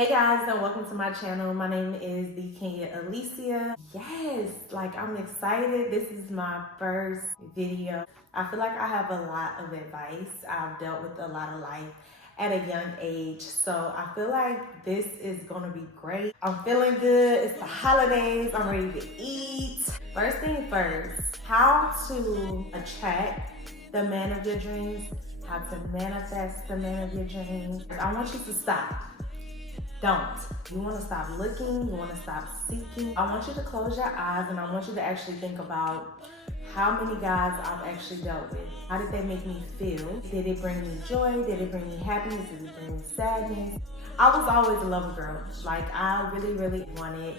Hey guys, and welcome to my channel. My name is the Kenya Alicia. Yes, I'm excited. This is my first video. I feel like I have a lot of advice. I've dealt with a lot of life at a young age, so I feel like this is gonna be great. I'm feeling good. It's the holidays. I'm ready to eat. First thing first, how to attract the man of your dreams, how to manifest the man of your dreams. I want you to stop. Don't. You want to stop looking, you want to stop seeking. I want you to close your eyes and I want you to actually think about how many guys I've actually dealt with. How did they make me feel? Did it bring me joy? Did it bring me happiness? Did it bring me sadness? I was always a lover girl. I really wanted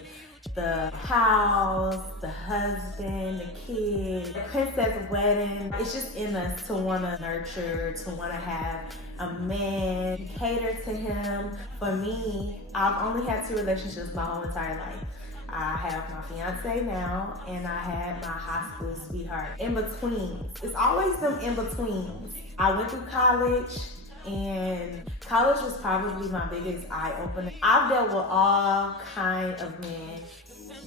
the house, the husband, the kid, the princess wedding. It's just in us to want to nurture, to want to have a man, cater to him. For me, I've only had 2 relationships my whole entire life. I have my fiance now, and I had my high school sweetheart. In between, it's always them in betweens. I went through college, and college was probably my biggest eye opener. I've dealt with all kind of men,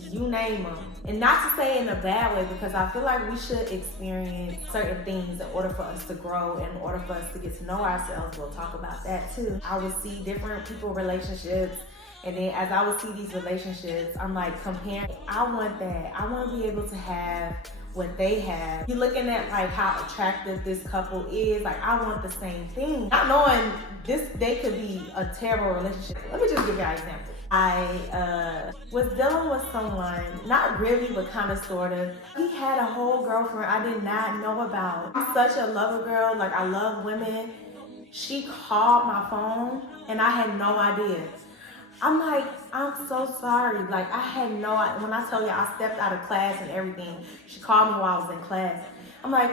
you name them. And not to say in a bad way, because I feel like we should experience certain things in order for us to grow, in order for us to get to know ourselves. We'll talk about that too. I would see different people relationships, and then as I would see these relationships, I'm like comparing. I want that. I want to be able to have what they have. You're looking at how attractive this couple is. I want the same thing. Not knowing they could be a terrible relationship. Let me just give you an example. I was dealing with someone, not really, but kind of sort of. He had a whole girlfriend I did not know about. I'm such a lover girl. I love women. She called my phone and I had no idea. I'm like, I'm so sorry. I had no idea. When I tell you I stepped out of class and everything, she called me while I was in class. I'm like,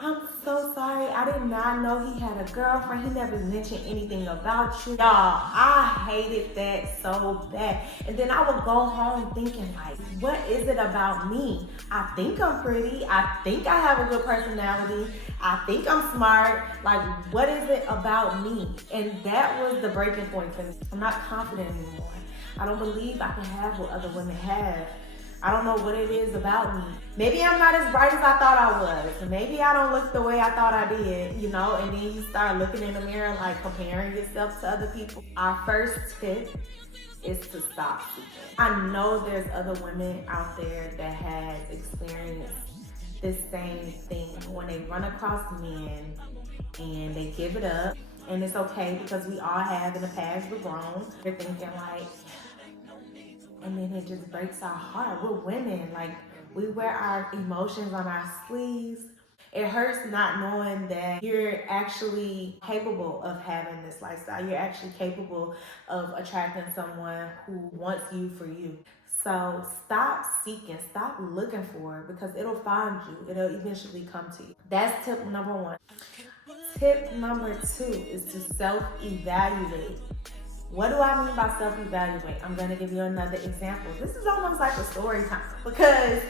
I'm so sorry. I did not know he had a girlfriend. He never mentioned anything about you. Y'all, I hated that so bad. And then I would go home thinking what is it about me? I think I'm pretty. I think I have a good personality. I think I'm smart. What is it about me? And that was the breaking point for me. I'm not confident anymore. I don't believe I can have what other women have. I don't know what it is about me. Maybe I'm not as bright as I thought I was. Maybe I don't look the way I thought I did, and then you start looking in the mirror, comparing yourself to other people. Our first tip is to stop seeking. I know there's other women out there that has experienced this same thing when they run across men and they give it up, and it's okay because we all have in the past, we're grown. They're thinking and then it just breaks our heart. We're women, we wear our emotions on our sleeves. It hurts not knowing that you're actually capable of having this lifestyle. You're actually capable of attracting someone who wants you for you. So stop seeking, stop looking for it, because it'll find you. It'll eventually come to you. That's tip number 1. Tip number 2 is to self-evaluate. What do I mean by self-evaluate? I'm gonna give you another example. This is almost like a story time, because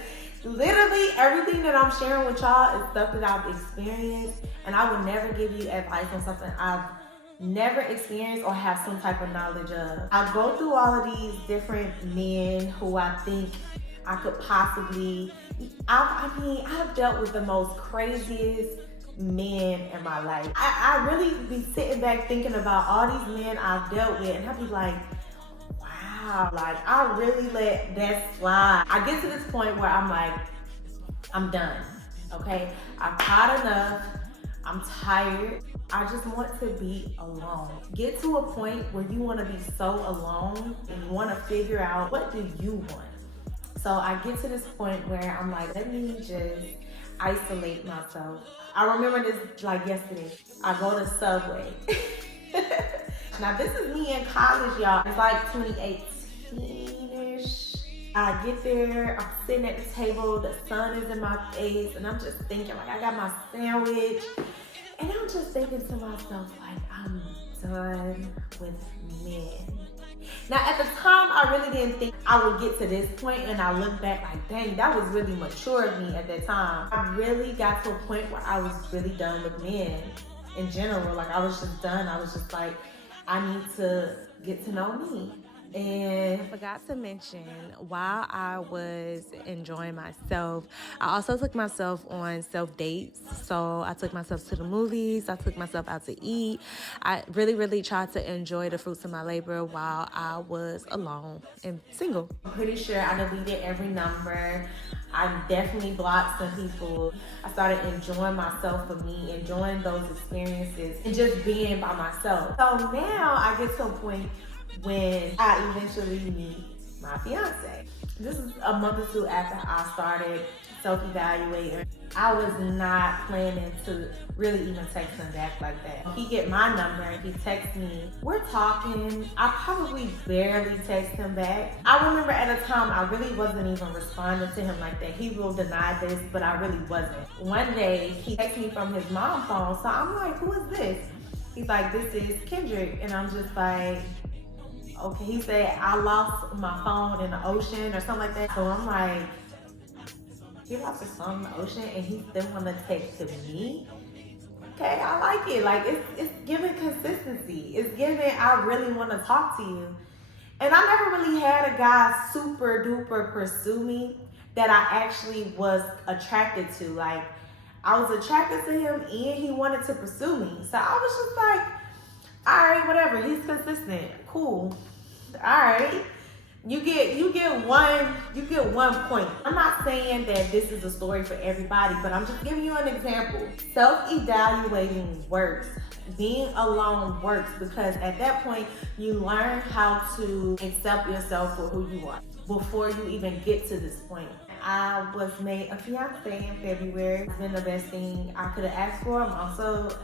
literally everything that I'm sharing with y'all is stuff that I've experienced, and I would never give you advice on something I've never experienced or have some type of knowledge of. I go through all of these different men who I think I could possibly, I've dealt with the most craziest men in my life. I really be sitting back thinking about all these men I've dealt with, and I'd be like, wow, I really let that slide. I get to this point where I'm like, I'm done, okay? I've tried enough, I'm tired. I just want to be alone. Get to a point where you want to be so alone and you want to figure out, what do you want? So I get to this point where I'm like, let me just isolate myself. I remember this yesterday. I go to Subway. Now this is me in college, y'all. It's 2018-ish. I get there, I'm sitting at the table, the sun is in my face, and I'm just thinking, I got my sandwich, and I'm just thinking to myself, I'm done with men. Now at the time, I really didn't think I would get to this point, and I look back dang, that was really mature of me at that time. I really got to a point where I was really done with men in general. I was just done. I was just I need to get to know me. And I forgot to mention, while I was enjoying myself, I also took myself on self dates. So I took myself to the movies, I took myself out to eat. I really, really tried to enjoy the fruits of my labor while I was alone and single. I'm pretty sure I deleted every number. I definitely blocked some people. I started enjoying myself for me, enjoying those experiences, and just being by myself. So now I get to a point when I eventually meet my fiance. This is a month or two after I started self-evaluating. I was not planning to really even text him back like that. He get my number and he texts me. We're talking. I probably barely text him back. I remember at a time I really wasn't even responding to him like that. He will deny this, but I really wasn't. One day he texts me from his mom's phone, so I'm like, who is this? He's like, this is Kendrick, and I'm just like, okay. He said, I lost my phone in the ocean or something like that. So I'm like, he lost his phone in the ocean and he still want to text to me? Okay, I like it. Like, it's giving consistency. It's giving, I really want to talk to you. And I never really had a guy super duper pursue me that I actually was attracted to. Like, I was attracted to him and he wanted to pursue me. So I was just like, all right, whatever. He's consistent. Cool. All right. You get one point. I'm not saying that this is a story for everybody, but I'm just giving you an example. Self-evaluating works. Being alone works because at that point you learn how to accept yourself for who you are before you even get to this point. I was made a fiance in February. It's been the best thing I could have asked for. I'm also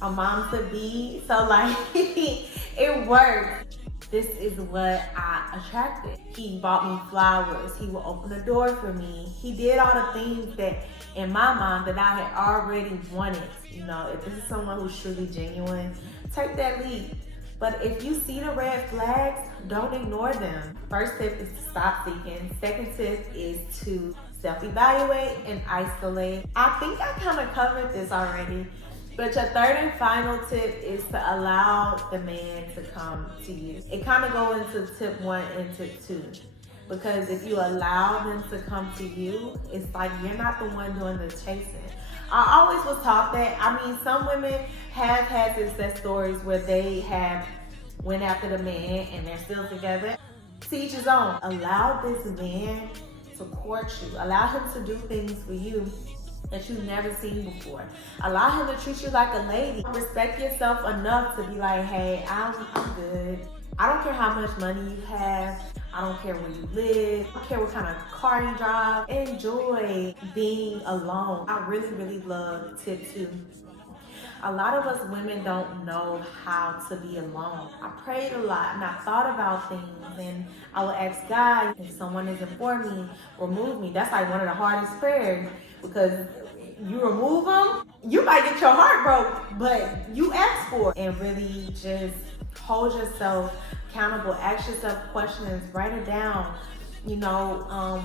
a mom to be, so like it worked. This is what I attracted. He bought me flowers. He would open the door for me. He did all the things that in my mind that I had already wanted. You know, if this is someone who's truly genuine, take that leap. But if you see the red flags, don't ignore them. First tip is to stop seeking. Second tip is to self-evaluate and isolate. I think I kind of covered this already. But your third and final tip is to allow the man to come to you. It kind of goes into tip 1 and tip 2. Because if you allow them to come to you, it's like you're not the one doing the chasing. I always was taught that. I mean, some women have had success stories where they have went after the man and they're still together. To each his own. Allow this man to court you. Allow him to do things for you that you've never seen before. Allow him to treat you like a lady. Respect yourself enough to be like, hey, I'm good. I don't care how much money you have. I don't care where you live. I don't care what kind of car you drive. Enjoy being alone. I really, really love tip 2. A lot of us women don't know how to be alone. I prayed a lot and I thought about things and I would ask God, if someone isn't for me, remove me. That's like one of the hardest prayers because you remove them, you might get your heart broke, but you ask for it. And really just hold yourself accountable, ask yourself questions, write it down. You know,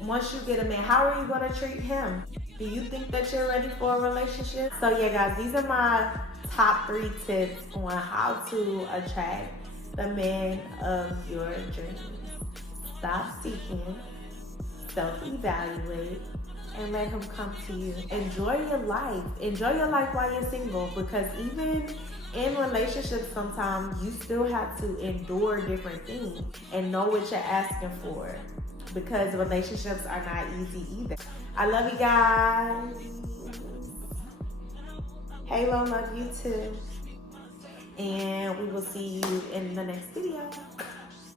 once you get a man, how are you gonna treat him? Do you think that you're ready for a relationship? So yeah, guys, these are my top 3 tips on how to attract the man of your dreams. Stop seeking, self-evaluate, and let him come to you. Enjoy your life. Enjoy your life while you're single, because even in relationships, sometimes you still have to endure different things and know what you're asking for, because relationships are not easy either. I love you guys. Halo, love you too. And we will see you in the next video.